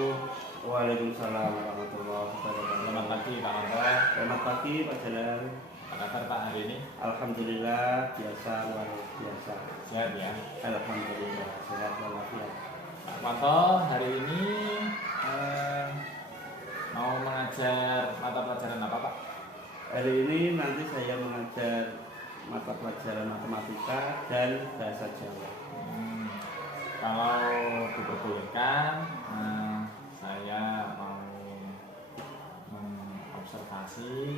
wabarakatuh. Waalaikumsalam warahmatullahi wabarakatuh. Selamat pagi Pak Manto. Selamat pagi Pak Jalan. Apa kabar Pak hari ini? Alhamdulillah biasa luar biasa. Sehat ya. Alhamdulillah sehat walafiat. Pak Manto hari ini mau mengajar mata pelajaran apa Pak? Hari ini nanti saya mengajar mata pelajaran matematika dan bahasa Jawa. Kalau diperbolehkan, saya mau mengobservasi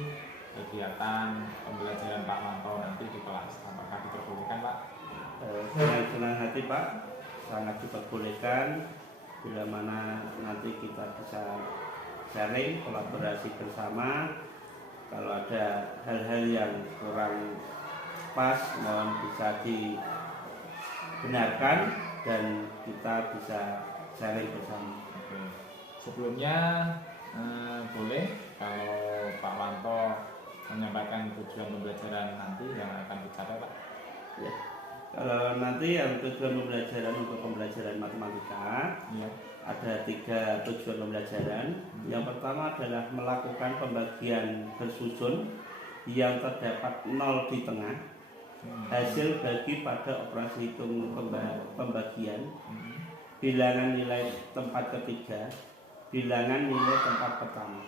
kegiatan pembelajaran Pak Manto nanti di kelas. Apakah diperbolehkan Pak? Dengan senang hati Pak, sangat diperbolehkan. Bila mana nanti kita bisa sharing, kolaborasi bersama. Kalau ada hal-hal yang kurang pas, mohon bisa dibenarkan dan kita bisa sharing bersama. Oke. Sebelumnya boleh kalau Pak Manto menyampaikan tujuan pembelajaran nanti yang akan dicapai Pak? Ya. Kalau nanti yang tujuan pembelajaran untuk pembelajaran matematika, Iya. ada 3 tujuan pembelajaran. Yang pertama adalah melakukan pembagian bersusun yang terdapat 0 di tengah. Hasil bagi pada operasi hitung pembagian, bilangan nilai tempat ketiga, bilangan nilai tempat pertama.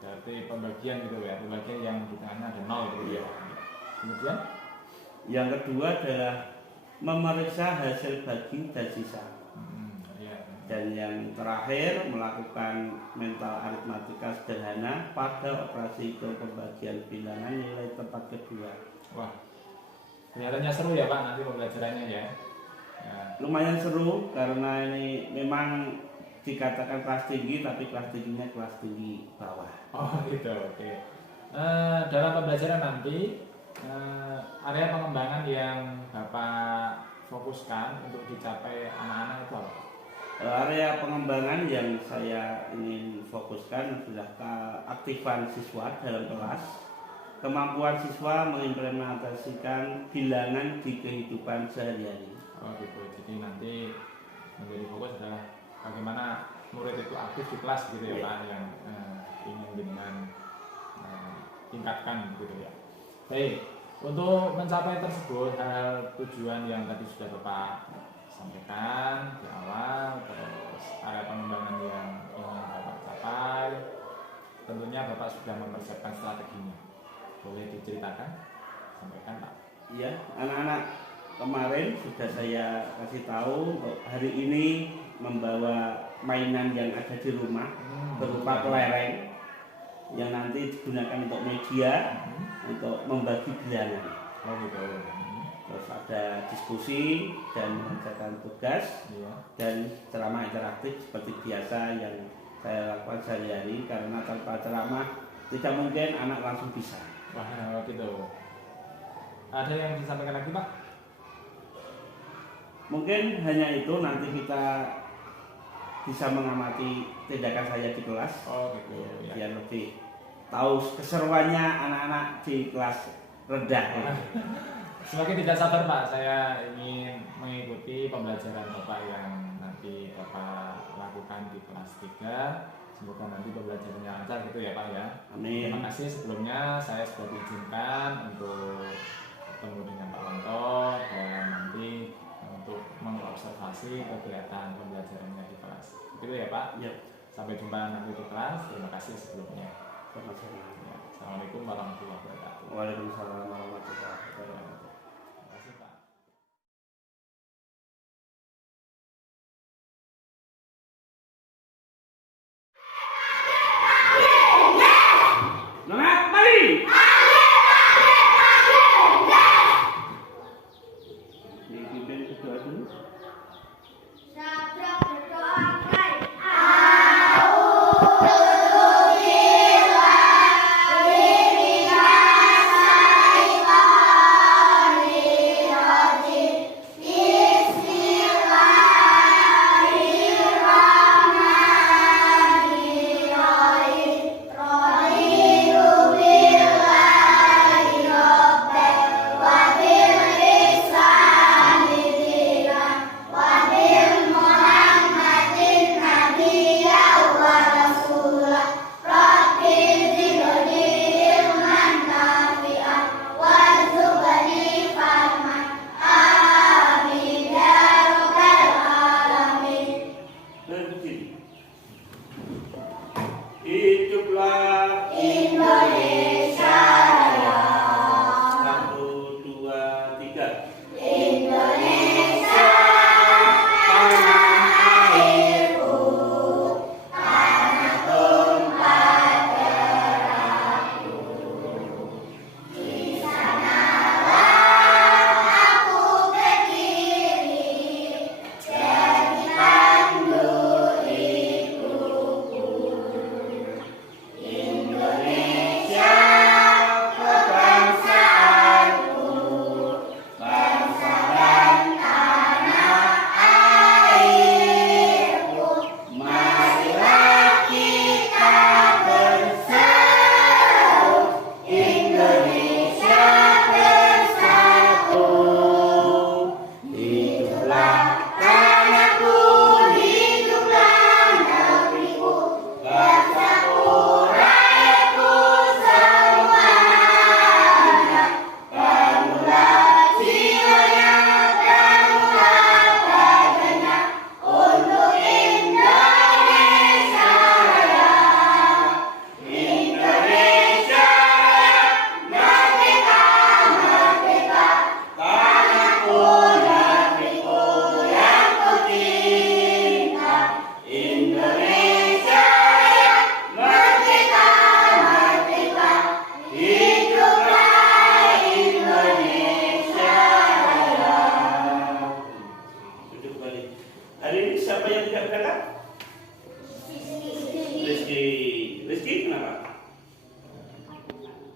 Berarti pembagian gitu ya, pembagian yang di tengahnya ada 0 gitu ya. Kemudian yang kedua adalah memeriksa hasil bagi dan sisa. Dan yang terakhir melakukan mental aritmatika sederhana pada operasi hitung pembagian bilangan nilai tempat kedua. Wah, kelihatannya seru ya Pak nanti pembelajarannya ya. Lumayan seru karena ini memang dikatakan kelas tinggi, tapi kelas tingginya kelas tinggi bawah. Oh gitu, oke. Dalam pembelajaran nanti area pengembangan yang Bapak fokuskan untuk dicapai anak-anak itu apa? Area pengembangan yang saya ingin fokuskan adalah keaktifan siswa dalam kelas, kemampuan siswa mengimplementasikan bilangan di kehidupan sehari-hari. Oh gitu, jadi nanti menjadi fokus adalah bagaimana murid itu aktif di kelas gitu ya Pak, yang ingin dengan tingkatkan gitu ya. Baik, untuk mencapai tersebut hal tujuan yang tadi sudah Bapak sampaikan di awal, terus area pengembangan yang ingin Bapak capai, tentunya Bapak sudah mempersiapkan strateginya. Boleh diceritakan? Sampaikan Pak. Iya, anak-anak kemarin sudah saya kasih tahu hari ini membawa mainan yang ada di rumah berupa kelereng yang nanti digunakan untuk media untuk membagi bilangan. Oh gitu. Terus ada diskusi dan mengerjakan tugas dan ceramah interaktif seperti biasa yang saya lakukan sehari-hari, karena tanpa ceramah tidak mungkin anak langsung bisa. Wah gitu. Ada yang disampaikan lagi Pak? Mungkin hanya itu, nanti kita bisa mengamati tindakan saya di kelas. Oh gitu ya. Biar lebih tahu keseruannya anak-anak di kelas rendah. Semakin tidak sabar Pak, saya ingin mengikuti pembelajaran Bapak yang nanti Bapak lakukan di kelas 3. Semoga nanti pembelajarannya lancar gitu ya Pak ya. Amin. Terima kasih sebelumnya, saya sudah diizinkan untuk bertemu dengan Pak Manto dan nanti untuk mengobservasi kegiatan pembelajarannya di kelas. Gitu ya Pak. Ya. Sampai jumpa nanti di kelas. Terima kasih sebelumnya. Sama-sama. Ya, Assalamualaikum warahmatullahi wabarakatuh. Waalaikumsalam warahmatullahi wabarakatuh. Terima kasih Pak. Semangat, mari. Dipimpin kedua dulu. Itulah Indonesia Raya. 1, 2, 3. Indonesia, tanah airku, tanah tempat terangku. Di sanalah aku berdiri, jadi tandu ibuku. Indonesia, kebangsaanku, bangsa dan tanah airku. Marilah kita bersatu, Indonesia bersatu. Hiduplah tanahku, hiduplah negeriku, bangsaku, rakyatku semuanya. Bangunlah jiwanya, bangunlah badannya untuk Indonesia Raya. Indonesia merdeka, merdeka, tanahku, negeriku yang kucinta. Indonesia merdeka, merdeka, hiduplah Indonesia Raya. Duduk kembali. Hari ini siapa yang tidak berangkat? Rizky. Rizky kenapa?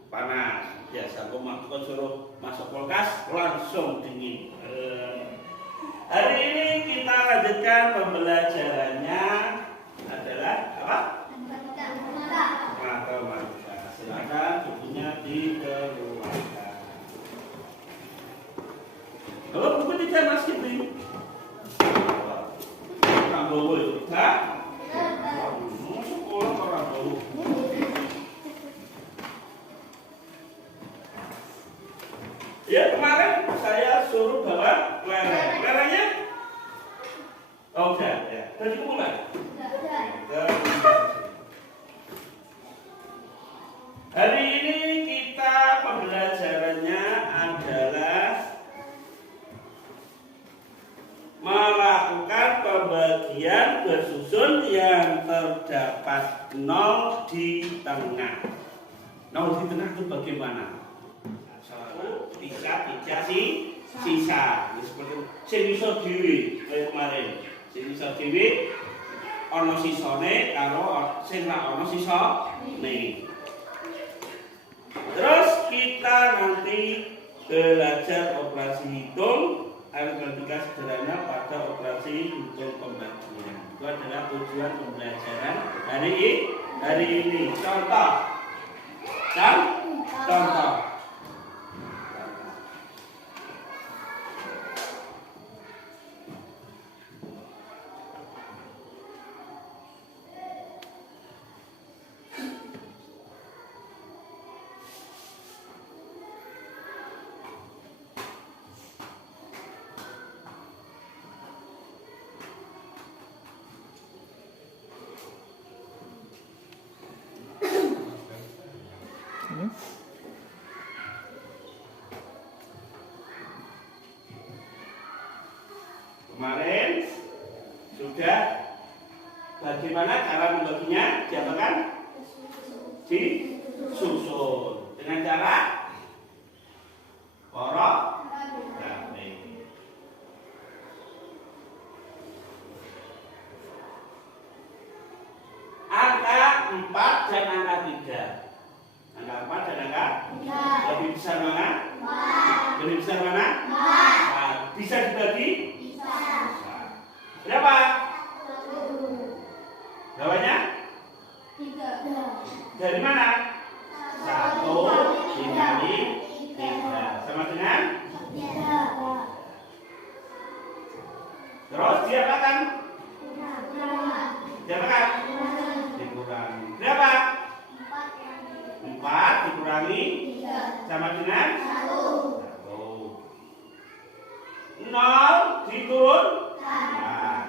Panas. Biasa aku suruh masuk kulkas langsung dingin. Hari ini kita lanjutkan pembelajarannya adalah apa? Matematika. Silakan bukunya dikeluarkan. Kalau buku tidak Mas Kipling, Kang Bowo itu, Hah? Sekolah orang Bowo. Ya kemarin saya suruh bawa lereng. Lerengnya? Oh udah, ya. Tadi mulai. Hari ini kita pembelajarannya adalah melakukan pembagian bersusun yang terdapat 0 di tengah. 0 di tengah itu bagaimana? 1, 3, 3 sisa. Ya, seperti sing iso dhewe kayak kemarin. Sing iso dhewe ana sisane karo sing ra ana sisane. Terus kita nanti belajar operasi hitung, aritmatika sederhana pada operasi hitung pembagian. Itu adalah tujuan pembelajaran hari ini. Contoh. Kemarin sudah bagaimana cara membaginya? Diapakan? Disusun dengan cara porok grafik. Angka 4 dan angka 3. Angka 4 dan angka 3. Lebih besar mana? 4. Lebih besar mana? 4. Bisa dibagi? Bisa. Berapa? 1. Berapanya? 3. Dari mana? 1 dikali 3 sama dengan? 3. Terus diapakan? Diapakan? Dikurangi. Berapa? 4 dikurangi 3 sama dengan 1. 0 diturunkan.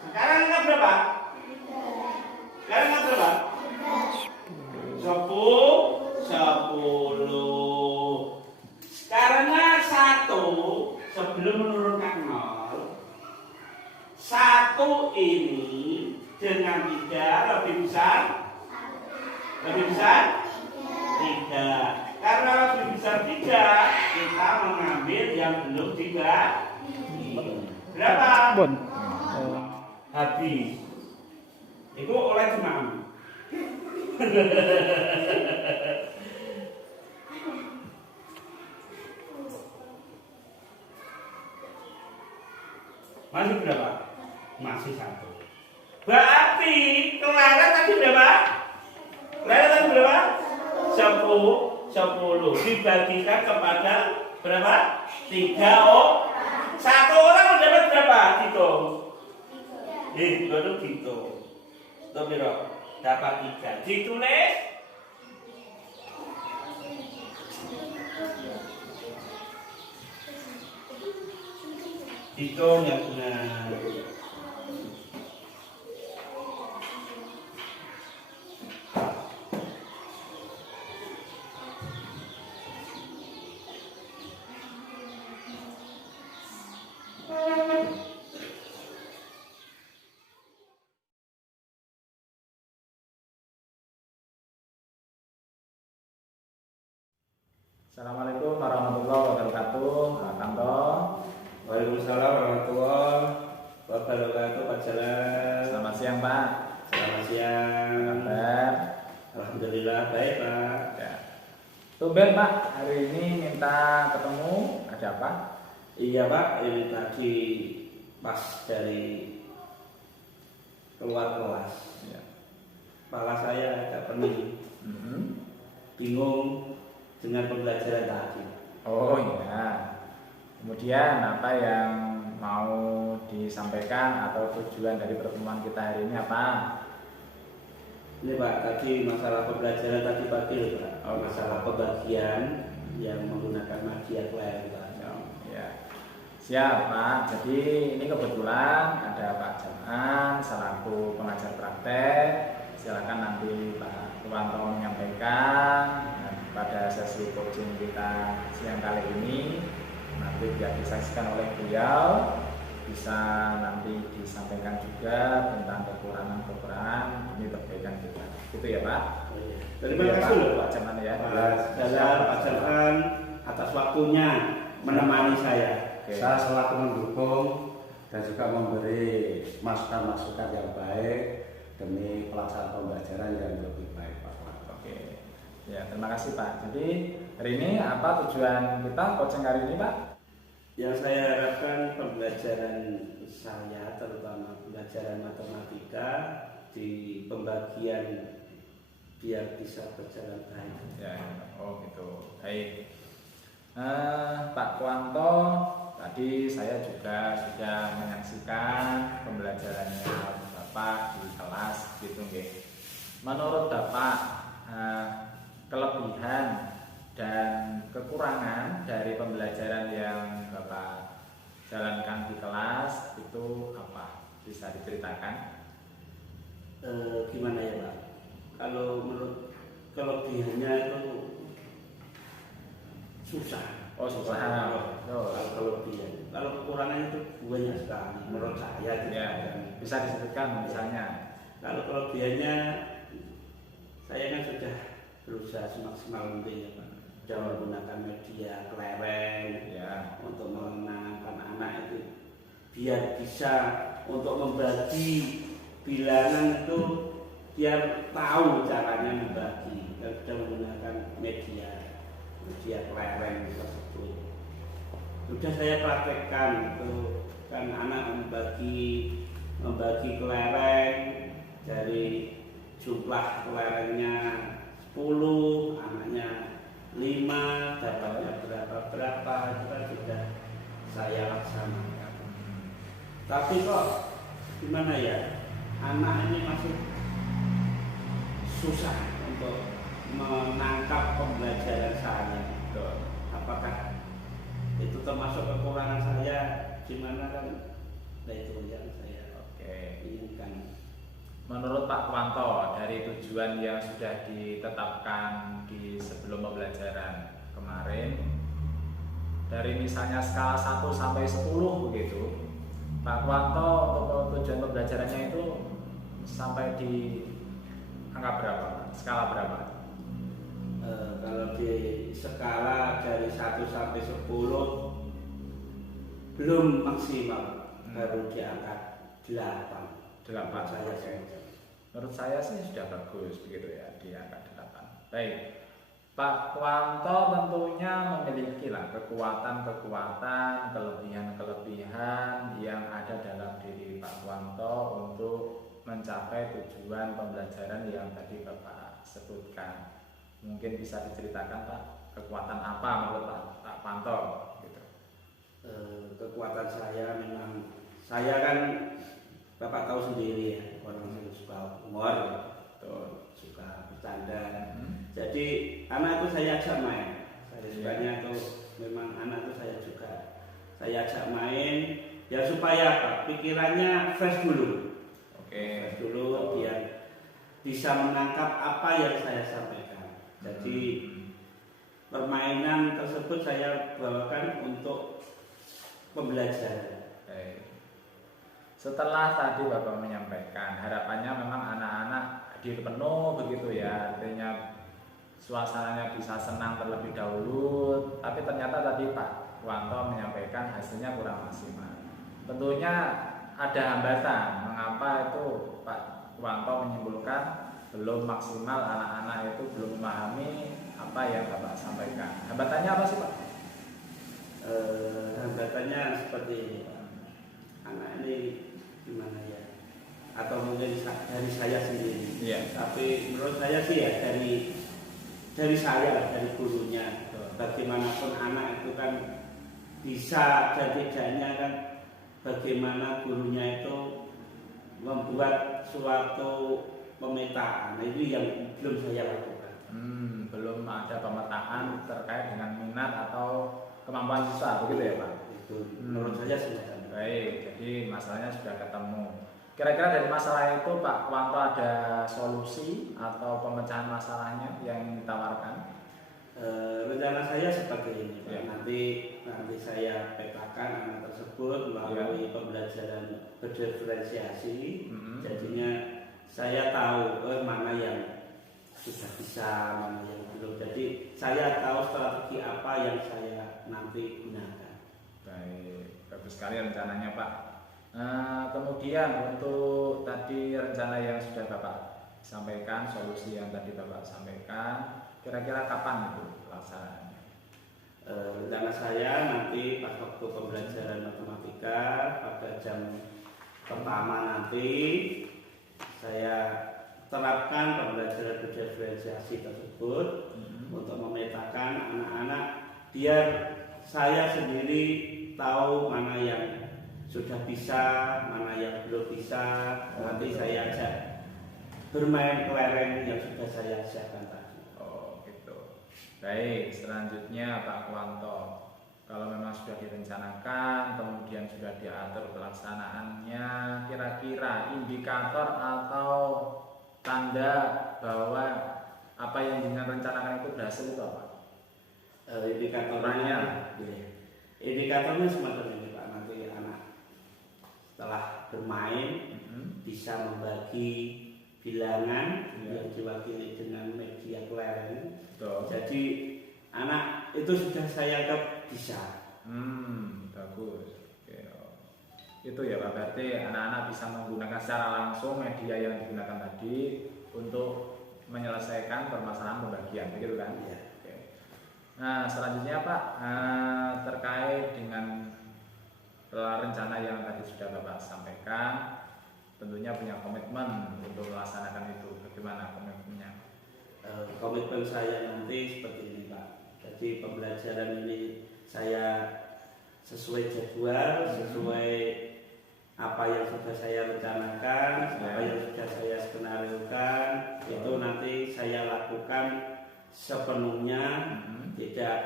Sekarang angka berapa? Sekarang angka berapa? dengan 3 lebih besar? Lebih besar? 3. Karena lebih besar 3, kita mengambil yang belum 3. Berapa? Bon. Habis. Itu oleh jemaah. Masih berapa? Masih 1. Berarti kelaret tadi berapa? Kelaret tadi berapa? 10 dibagikan kepada berapa? 3 1 orang mendapat berapa? Hitung. Baru hitung. Tuh biro, dapat 3. Ditulis. Hitung yang benar. Assalamualaikum warahmatullahi wabarakatuh, Pak Tanto. Waalaikumsalam warahmatullahi wabarakatuh, Pak Jalan. Selamat siang, Pak. Selamat siang. Apa kabar? Alhamdulillah baik, Pak. Ya. Tumben, Pak, hari ini minta ketemu. Ada apa? Iya, Pak, ini tadi pas dari keluar kelas. Ya. Kepala saya agak pening, bingung dengan pembelajaran tadi. Oh iya. Kemudian apa yang mau disampaikan atau tujuan dari pertemuan kita hari ini apa? Ini Pak, tadi masalah pembelajaran tadi pagi, Pak. Oh, masalah pembagian yang menggunakan media klien, Pak. Ya. Siap, Pak. Jadi ini kebetulan ada Pak Jaman selaku pengajar praktek. Silakan nanti Pak Tuanto menyampaikan pada sesi coaching kita siang kali ini. Nanti biar disaksikan oleh beliau, bisa nanti disampaikan juga tentang kekurangan-kekurangan demi perbaikan kita. Gitu ya, Pak. Terima Gitu ya, kasih loh, Pak Jaman ya. Pak Jaman atas waktunya menemani saya. Oke. Saya selaku mendukung dan juga memberi masukan-masukan yang baik demi pelaksanaan pembelajaran yang lebih baik, Pak. Oke. Ya, terima kasih, Pak. Jadi hari ini apa tujuan kita coaching hari ini, Pak? Yang saya harapkan pembelajaran saya, terutama pembelajaran matematika di pembagian biar bisa berjalan baik. Ya, oh gitu. Baik. Pak Tuanto, tadi saya juga sudah menyaksikan pembelajarannya Bapak di kelas gitu, nggih. Menurut Bapak, kelebihan dan kekurangan dari pembelajaran yang Bapak jalankan di kelas itu apa? Bisa diceritakan? Gimana ya, Pak? Kalau menurut kelebihannya itu susah. Oh, susah. Kalau kelebihan, kalau kekurangannya itu banyak sekali menurut saya. Ya, bisa disebutkan misalnya. Kalau kelebihannya, saya kan sudah berusaha semaksimal mungkin ya, Pak. Sudah menggunakan media kelereng Ya. untuk mengenangkan anak itu biar bisa untuk membagi bilangan itu biar tahu caranya membagi. Dan sudah menggunakan media kelereng tersebut. Sudah saya praktekkan itu kan anak membagi kelereng dari jumlah kelerengnya 10, anaknya 5, dapatnya berapa itu kan sudah saya laksanakan. Tapi kok gimana ya, anak ini masih susah untuk menangkap pembelajaran saya. Apakah itu termasuk kekurangan saya? Gimana kan? Nah, itu yang saya inginkan. Menurut Pak Tuanto, dari tujuan yang sudah ditetapkan di sebelum pembelajaran kemarin, dari misalnya skala 1 sampai 10 begitu, Pak Tuanto untuk tujuan pembelajarannya itu sampai di angka berapa? Skala berapa? Kalau di skala dari 1 sampai 10 belum maksimal, baru di angka 8. 8. Saya Oke. Menurut saya sih sudah bagus begitu ya, di angka 8. Baik. Pak Wanto tentunya memiliki lah kekuatan-kekuatan, kelebihan-kelebihan yang ada dalam diri Pak Wanto untuk mencapai tujuan pembelajaran yang tadi Bapak sebutkan. Mungkin bisa diceritakan Pak, kekuatan apa menurut Pak Wanto? Gitu. Kekuatan saya memang, saya kan Bapak tahu sendiri ya, orang yang suka humor, suka bercanda. Jadi anak itu saya ajak main. Saya sukanya tuh memang anak itu saya ajak main ya supaya apa? Pikirannya fresh dulu. Fresh dulu biar bisa menangkap apa yang saya sampaikan. Jadi permainan tersebut saya bawakan untuk pembelajaran. Setelah tadi Bapak menyampaikan, harapannya memang anak-anak hadir penuh begitu ya, artinya suasananya bisa senang terlebih dahulu, tapi ternyata tadi Pak Wanto menyampaikan hasilnya kurang maksimal. Tentunya ada hambatan, mengapa itu Pak Wanto menyimpulkan belum maksimal, anak-anak itu belum memahami apa yang Bapak sampaikan. Hambatannya apa sih Pak? Hambatannya seperti ini Pak. Anak ini gimana ya? Atau mungkin dari saya sendiri. Tapi menurut saya sih ya dari saya, dari gurunya. Bagaimanapun anak itu kan bisa dan tidaknya kan bagaimana gurunya itu membuat suatu pemetaan. Nah, itu yang belum saya lakukan. Belum ada pemetaan terkait dengan minat atau kemampuan siswa begitu ya Pak? Itu menurut saya sudah. Baik, jadi masalahnya sudah ketemu. Kira-kira dari masalah itu Pak Wanto ada solusi atau pemecahan masalahnya yang ditawarkan? Rencana saya seperti ini Pak. Nanti saya petakan anak tersebut melalui pembelajaran berdiferensiasi. Jadinya saya tahu mana yang sudah bisa, mana yang belum. Jadi saya tahu strategi apa yang saya nanti gunakan. Baik, bagus sekali rencananya Pak. Kemudian untuk tadi rencana yang sudah Bapak sampaikan, solusi yang tadi Bapak sampaikan, kira-kira kapan itu pelaksanaannya? Rencana saya nanti pas waktu pembelajaran matematika pada jam pertama nanti saya terapkan pembelajaran berdiferensiasi tersebut untuk memetakan anak-anak biar saya sendiri tahu mana yang sudah bisa, mana yang belum bisa. Nanti saya ajak bermain kelereng yang sudah saya siapkan tadi. Oh gitu. Baik, selanjutnya Pak Wanto, kalau memang sudah direncanakan, kemudian sudah diatur pelaksanaannya, kira-kira indikator atau tanda bahwa apa yang dengan rencanakan itu berhasil itu apa? Indikatornya semacam ini Pak. Nanti anak setelah bermain bisa membagi bilangan yang diwakili dengan media kelereng. Jadi anak itu sudah saya anggap bisa. Bagus. Oke. Itu ya Pak, berarti anak-anak bisa menggunakan secara langsung media yang digunakan tadi untuk menyelesaikan permasalahan pembagian, begitu kan? Iya. Oke. Nah, selanjutnya Pak, terkait dengan rencana yang tadi sudah Bapak sampaikan, tentunya punya komitmen untuk melaksanakan itu. Bagaimana komitmennya? Komitmen saya nanti seperti ini Pak. Jadi pembelajaran ini saya sesuai jadwal, sesuai apa yang sudah saya rencanakan, apa yang sudah saya skenariokan, itu nanti saya lakukan sepenuhnya, tidak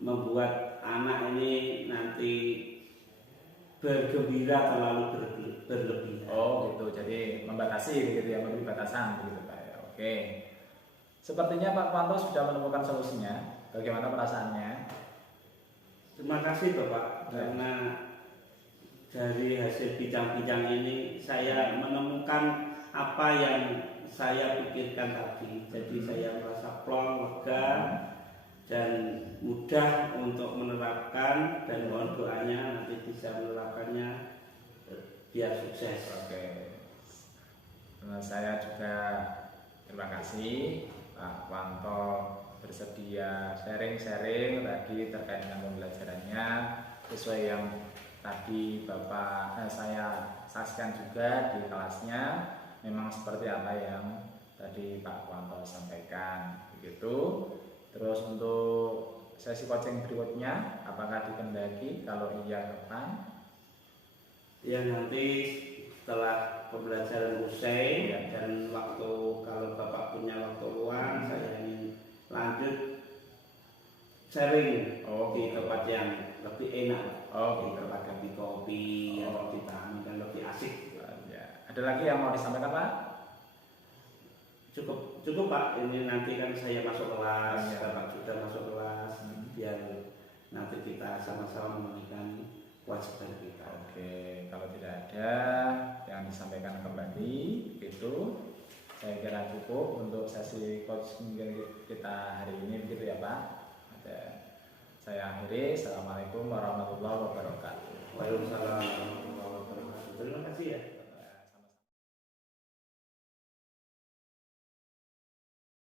membuat anak ini nanti bergembira terlalu berlebihan. Oh gitu, jadi membatasi begitu ya, memberi batasan begitu Pak. Oke. Sepertinya Pak Wanto sudah menemukan solusinya. Bagaimana perasaannya? Terima kasih Bapak, karena dari hasil bincang-bincang ini saya menemukan apa yang saya pikirkan tadi. Jadi saya merasa plong, lega, dan mudah untuk menerapkan, dan mohon doanya nanti bisa menerapkannya biar sukses. Oke. Nah, saya juga terima kasih Pak Wanto bersedia sharing-sharing tadi terkait dengan pembelajarannya sesuai yang tadi saya saksikan juga di kelasnya, memang seperti apa yang tadi Pak Wanto sampaikan begitu. Terus untuk sesi coaching berikutnya apakah dikendaki, kalau iya kapan? Ya nanti setelah pembelajaran usai dan waktu, kalau Bapak punya waktu luang, saya ingin lanjut sharing di tempat yang lebih enak, di tempat kopi atau di taman dan lebih asik. Ya. Ada lagi yang mau disampaikan Pak? Cukup Pak, ini nanti kan saya masuk kelas, Bapak sudah masuk kelas, biar nanti kita sama-sama menunaikan kewajiban kita. Oke, kalau tidak ada yang disampaikan kembali itu saya kira cukup untuk sesi coaching kita hari ini begitu ya Pak. Saya akhiri. Assalamualaikum warahmatullahi wabarakatuh. Waalaikumsalam warahmatullahi wabarakatuh. Terima kasih ya.